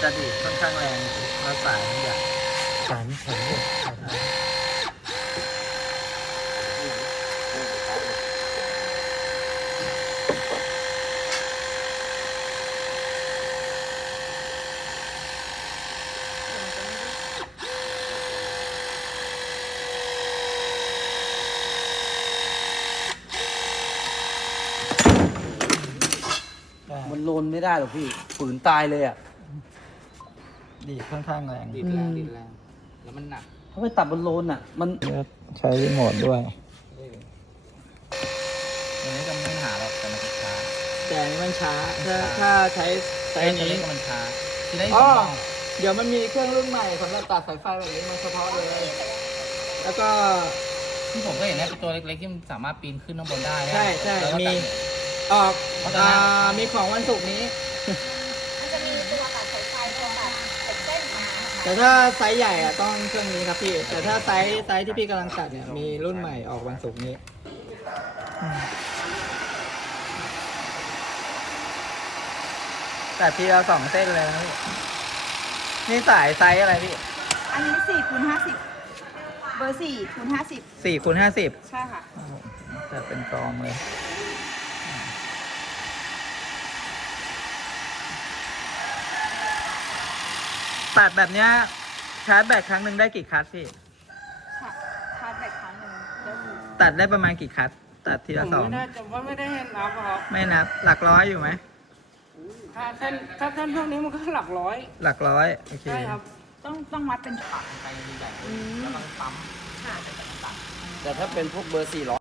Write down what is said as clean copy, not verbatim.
จะดีดค่อนข้างแรงแล้วสายมันใหญ่สายมันแข็งเลยมันโลนไม่ได้หรอกพี่ฝืนตายเลยอ่ะดีดค่อนข้างแรงดีดแรงดีดแรงแล้วมันหนักถ้าไปตัดบนโลนอ่ะ มันใช้รีโมทด้วยอันนี้ก็ไม่มีปัญหาหรอกแต่มันช้าแต่อันนี้มันช้าถ้าใช้ไซไอ้ส์ตัวนี้เล็กก็มันช้าที่ได้อ๋อสองเดี๋ยวมันมีเครื่องรุ่นใหม่สำหรับตัดสายไฟแบบนี้มันเฉพาะเลย แล้วก็ที่ผมก็เห็นนะเป็นตัวเล็กๆที่มันสามารถปีนขึ้นข้างบนได้นะใช่ใช่แล้วก็มีตัดออกเพราะตอนนั้นมีของวันศุกร์นี้มันจะมีตัวตัดสายไฟตัวตัดเส้นมาแต่ถ้าไซส์ใหญ่อะต้องเครื่องนี้ครับพี่ แต่ถ้าไซส์ที่พี่กำลังตัดเนี่ยมีรุ่นใหม่ออกวันศุกร์นี้แต่ทีละ2 เส้นเลยนะพี่นี่สายไซส์อะไรพี่อันนี้4x50 เบอร์4x50 4x50 ใช่ค่ะแต่เป็นกองเลยตัดแบบเนี้ยชาร์จแบตครั้งหนึ่งได้กี่คัสพี่ค่ะชาร์จแบตครั้งหนึ่งก็คือตัดได้ประมาณกี่คัสตัดทีละผมสองไม่ได้แต่ว่าไม่ได้ให้นับอะครับไม่นับหลักร้อยอยู่ไหมถ้าเส้นพวกนี้มันก็หลักร้อยหลักร้อยโอเคใช่ครับต้องวัดเป็นช็อตไปใหญ่แล้วก็ปั๊มค่ะแต่ถ้าเป็นพวกเบอร์400